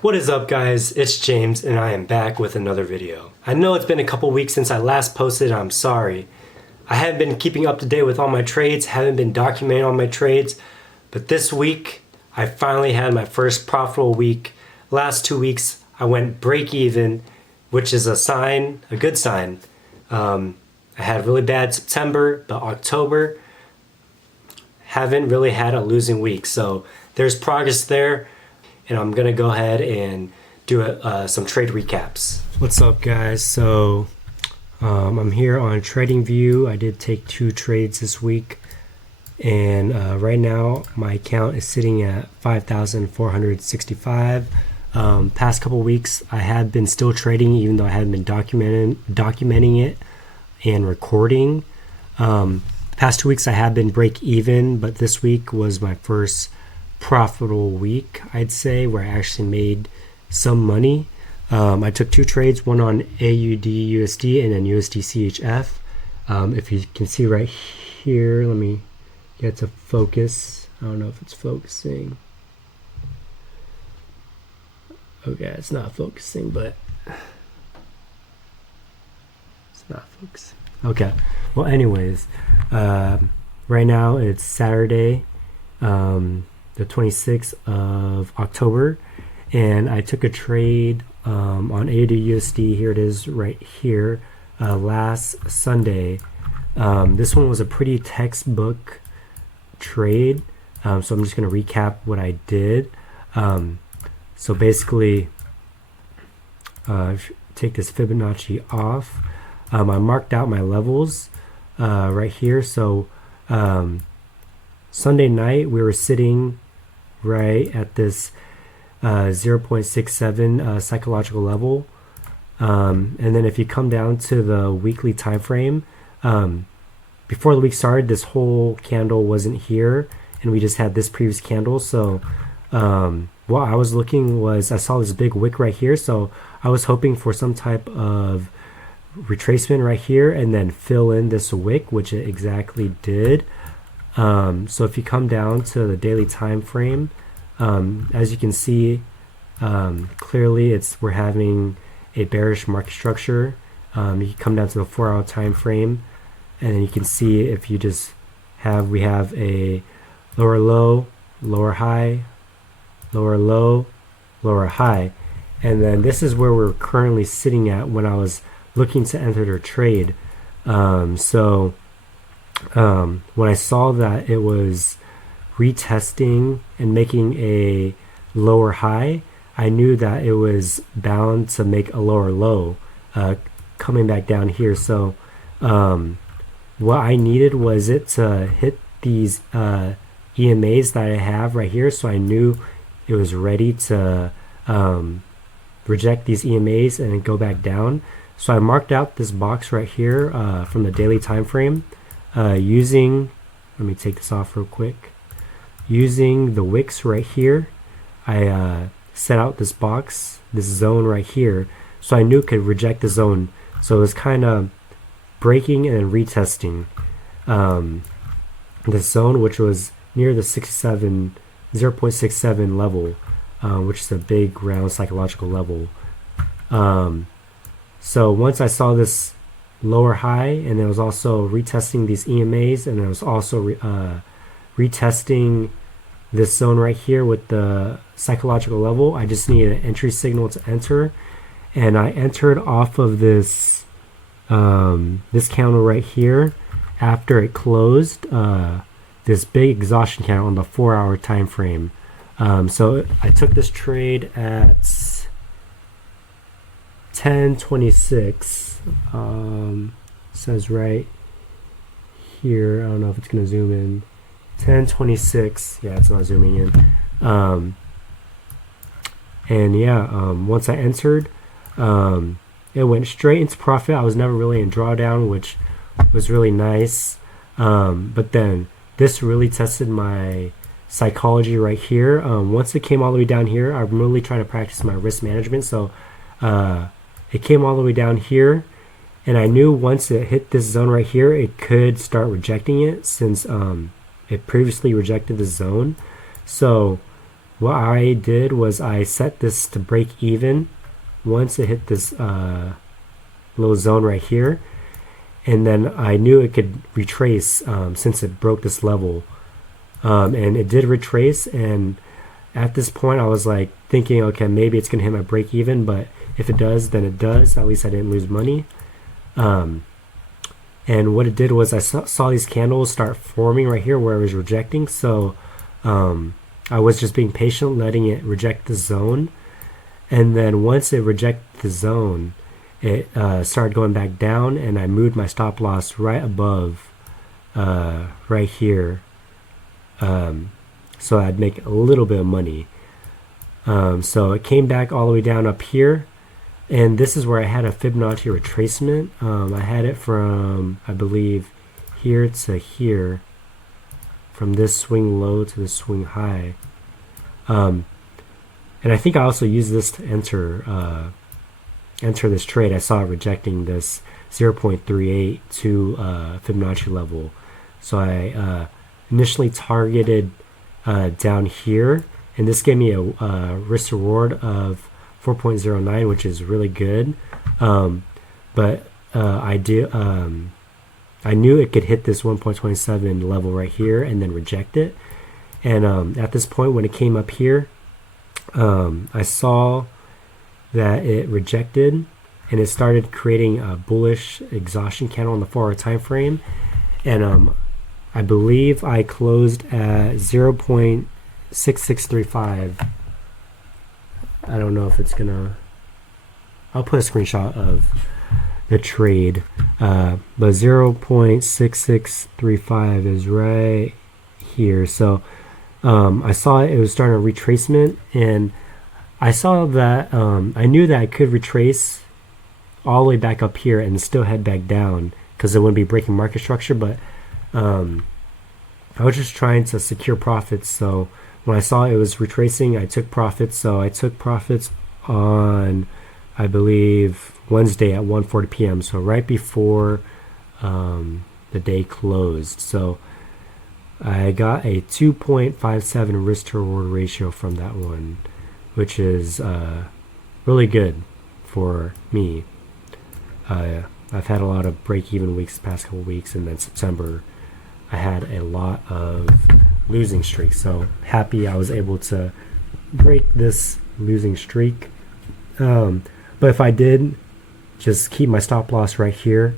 What is up, guys? It's James and I am back with another video. I know it's been a couple weeks since I last posted. I'm sorry. I haven't been keeping up to date with all my trades, haven't been documenting all my trades, but this week I finally had my first profitable week. Last 2 weeks I went break even, which is a good sign. I had a really bad September, but October haven't really had a losing week, so there's progress there. And I'm gonna go ahead and do some trade recaps. What's up, guys? So I'm here on TradingView. I did take 2 trades this week, and right now my account is sitting at 5,465. Past couple weeks I have been still trading, even though I haven't been documenting it and recording. Past 2 weeks I have been break even, but this week was my first profitable week, I'd say, where I actually made some money. I took 2 trades, one on AUD USD and then USD CHF. If you can see right here, let me get to focus. I don't know if it's focusing. Okay, it's not focusing, but it's not focusing. Okay, well, anyways, right now it's Saturday, the 26th of October, and I took a trade on AUD USD. Here it is right here, last Sunday. This one was a pretty textbook trade, so I'm just going to recap what I did. So basically, take this Fibonacci off. I marked out my levels right here. So Sunday night we were sitting right at this 0.67 psychological level, and then if you come down to the weekly time frame, before the week started, this whole candle wasn't here, and we just had this previous candle. So what I was looking was, I saw this big wick right here, so I was hoping for some type of retracement right here and then fill in this wick, which it exactly did. So if you come down to the daily time frame, as you can see, clearly we're having a bearish market structure. You come down to the 4-hour time frame, and then you can see if you just we have a lower low, lower high, lower low, lower high, and then this is where we're currently sitting at when I was looking to enter the trade. When I saw that it was retesting and making a lower high, I knew that it was bound to make a lower low, coming back down here. So what I needed was it to hit these EMAs that I have right here, so I knew it was ready to reject these EMAs and then go back down. So I marked out this box right here from the daily time frame, using, let me take this off real quick, using the wicks right here. I set out this box, this zone right here, so I knew it could reject the zone. So it was kind of breaking and then retesting this zone, which was near the 0.67 level, which is a big round psychological level. So once I saw this lower high, and it was also retesting these EMAs, and it was also retesting this zone right here with the psychological level, I just needed an entry signal to enter, and I entered off of this this candle right here after it closed this big exhaustion candle on the 4-hour time frame. So I took this trade at 10:26. Says right here, I don't know if it's gonna zoom in. 10:26. Yeah, it's not zooming in. And yeah, once I entered, it went straight into profit. I was never really in drawdown, which was really nice. But then this really tested my psychology right here. Once it came all the way down here, I'm really trying to practice my risk management. So it came all the way down here, and I knew once it hit this zone right here, it could start rejecting it, since it previously rejected the zone. So what I did was I set this to break even once it hit this little zone right here, and then I knew it could retrace since it broke this level, and it did retrace. And at this point I was like thinking, okay, maybe it's gonna hit my break even, but if it does, then it does. At least I didn't lose money. And what it did was I saw these candles start forming right here where I was rejecting. So I was just being patient, letting it reject the zone. And then once it rejected the zone, it started going back down, and I moved my stop loss right above, right here. So I'd make a little bit of money. So it came back all the way down up here. And this is where I had a Fibonacci retracement. I had it from, I believe, here to here, from this swing low to this swing high. And I think I also used this to enter this trade. I saw it rejecting this 0.38 to Fibonacci level. So I initially targeted down here, and this gave me a risk reward of 4.09, which is really good. But I knew it could hit this 1.27 level right here and then reject it. And at this point, when it came up here, I saw that it rejected, and it started creating a bullish exhaustion candle on the 4-hour time frame. And I believe I closed at 0.6635. I don't know if it's gonna, I'll put a screenshot of the trade, but 0.6635 is right here. So I saw it was starting a retracement, and I saw that I knew that I could retrace all the way back up here and still head back down because it wouldn't be breaking market structure. But I was just trying to secure profits. So when I saw it was retracing, I took profits. So I took profits on, I believe, Wednesday at 1:40 p.m. So right before the day closed. So I got a 2.57 risk to reward ratio from that one, which is really good for me. I've had a lot of break-even weeks the past couple weeks, and then September I had a lot of losing streaks. So happy I was able to break this losing streak. But if I did just keep my stop loss right here,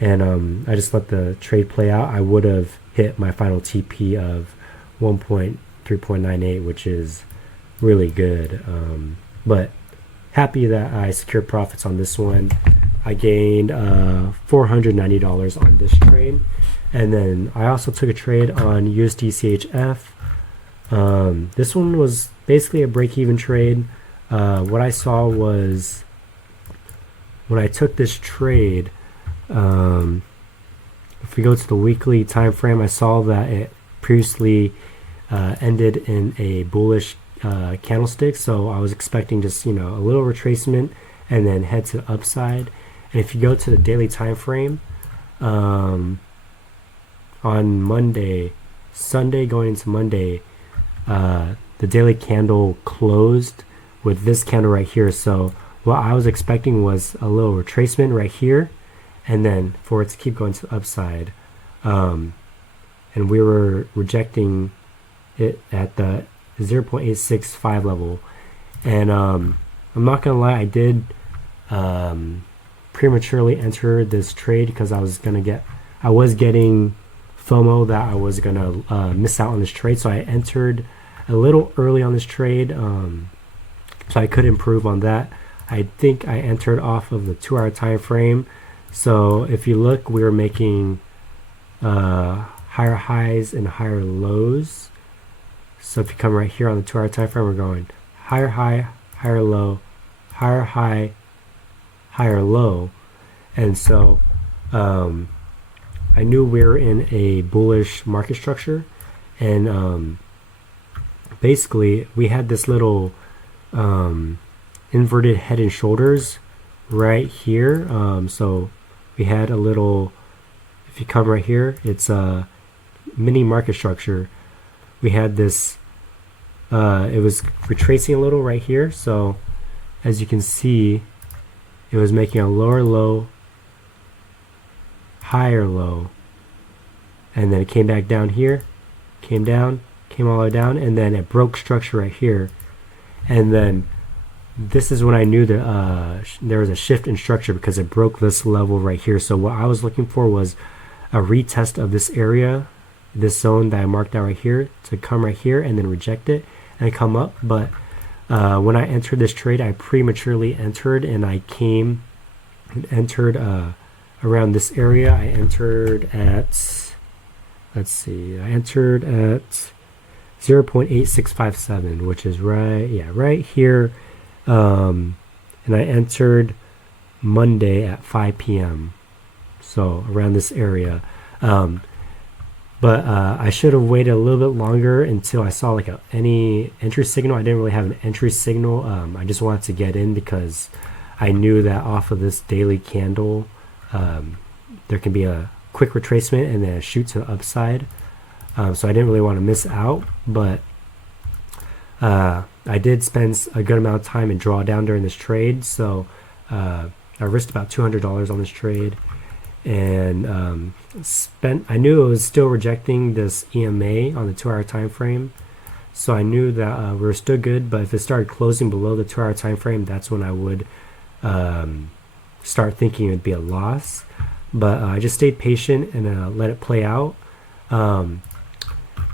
and I just let the trade play out, I would have hit my final TP of 1.3.98, which is really good. But happy that I secured profits on this one. I gained $490 on this trade, and then I also took a trade on USDCHF. This one was basically a break-even trade. What I saw was when I took this trade, if we go to the weekly time frame, I saw that it previously ended in a bullish candlestick. So I was expecting just, a little retracement and then head to the upside. And if you go to the daily time frame, on Sunday going into Monday, the daily candle closed with this candle right here. So what I was expecting was a little retracement right here, and then for it to keep going to the upside. And we were rejecting it at the 0.865 level. And I'm not gonna lie, I did prematurely enter this trade because I was getting FOMO that I was gonna miss out on this trade. So I entered a little early on this trade, so I could improve on that. I think I entered off of the 2-hour time frame. So if you look, we were making higher highs and higher lows. So if you come right here on the 2-hour time frame, we're going higher high, higher low, higher high, higher low. And so I knew we were in a bullish market structure, and basically we had this little inverted head and shoulders right here. So we had a little, if you come right here, it's a mini market structure. We had this it was retracing a little right here. So as you can see, it was making a lower low, higher low, and then it came back down here, came down, came all the way down, and then it broke structure right here. And then this is when I knew that there was a shift in structure, because it broke this level right here. So what I was looking for was a retest of this area, this zone that I marked out right here, to come right here and then reject it and come up. But when I entered this trade, I prematurely entered, and I came and entered around this area. I entered at, let's see, I entered at 0.8657, which is right here. And I entered Monday at 5 p.m. So around this area. But I should have waited a little bit longer until I saw like any entry signal. I didn't really have an entry signal. I just wanted to get in because I knew that off of this daily candle, there can be a quick retracement and then a shoot to the upside. So I didn't really want to miss out, but I did spend a good amount of time in drawdown during this trade. So I risked about $200 on this trade, and I knew it was still rejecting this EMA on the 2-hour time frame. So I knew that we were still good, but if it started closing below the 2-hour time frame, that's when I would start thinking it would be a loss. But I just stayed patient and let it play out. And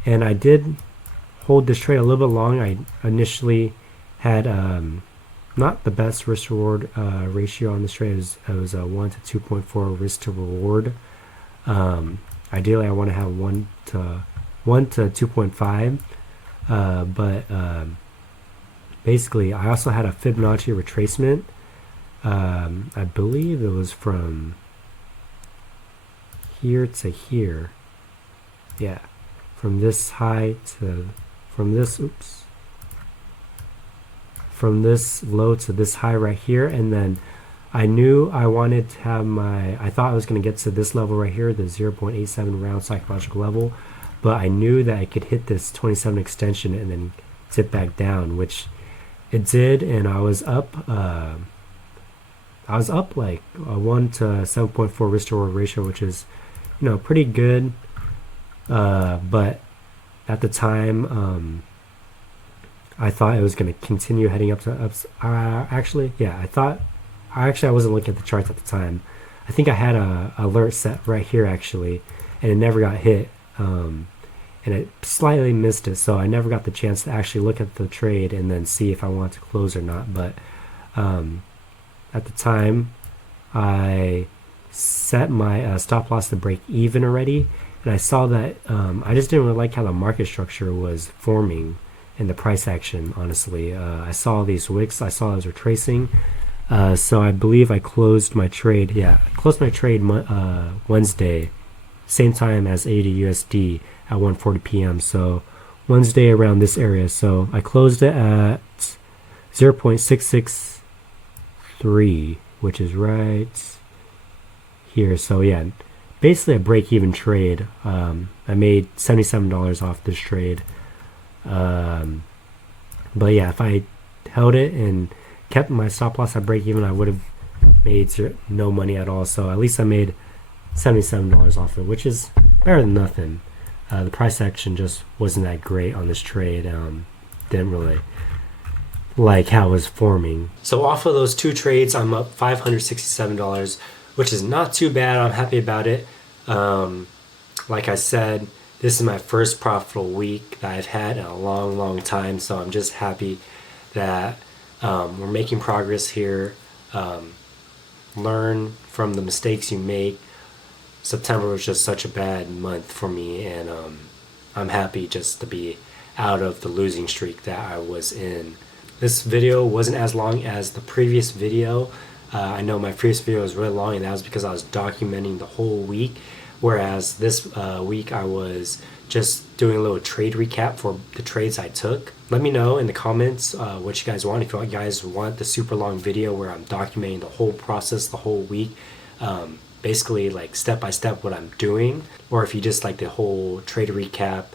I did hold this trade a little bit long. I initially had not the best risk reward ratio on this trade. It was a 1 to 2.4 risk to reward. Ideally, I want to have 1 to 2.5. But basically, I also had a Fibonacci retracement. I believe it was from here to here. Yeah, from this high to from this low to this high right here. And then I knew I wanted to have I thought I was going to get to this level right here, the 0.87 round psychological level, but I knew that I could hit this 27 extension and then tip back down, which it did. And I was up like a 1 to 7.4 risk to reward ratio, which is, pretty good. But at the time, I thought it was going to continue heading up to ups. I wasn't looking at the charts at the time. I think I had a alert set right here actually, and it never got hit. And it slightly missed it, so I never got the chance to actually look at the trade and then see if I wanted to close or not. But at the time, I set my stop loss to break even already, and I saw that I just didn't really like how the market structure was forming in the price action. Honestly, I saw these wicks, I saw it was retracing, so I believe I closed my trade. Yeah, I closed my trade Wednesday, same time as AUD USD at 1:40 p.m. So Wednesday around this area. So I closed it at 0.663, which is right here. So yeah, basically a break-even trade. I made $77 off this trade. But yeah, if I held it and kept my stop loss at break-even, I would have made no money at all. So at least I made $77 off it, which is better than nothing. The price action just wasn't that great on this trade. Didn't really like how it was forming. So off of those two trades, I'm up $567, which is not too bad. I'm happy about it. Like I said, this is my first profitable week that I've had in a long time. So I'm just happy that we're making progress here. Learn from the mistakes you make. September was just such a bad month for me, and I'm happy just to be out of the losing streak that I was in. This video wasn't as long as the previous video. I know my previous video was really long, and that was because I was documenting the whole week, whereas this week I was just doing a little trade recap for the trades I took. Let me know in the comments what you guys want. If you guys want the super long video where I'm documenting the whole process, the whole week, basically like step by step what I'm doing, or if you just like the whole trade recap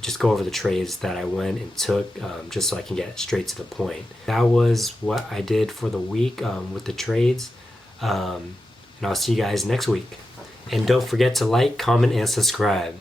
just go over the trades that I went and took, just so I can get straight to the point. That was what I did for the week with the trades, and I'll see you guys next week. And don't forget to like, comment, and subscribe.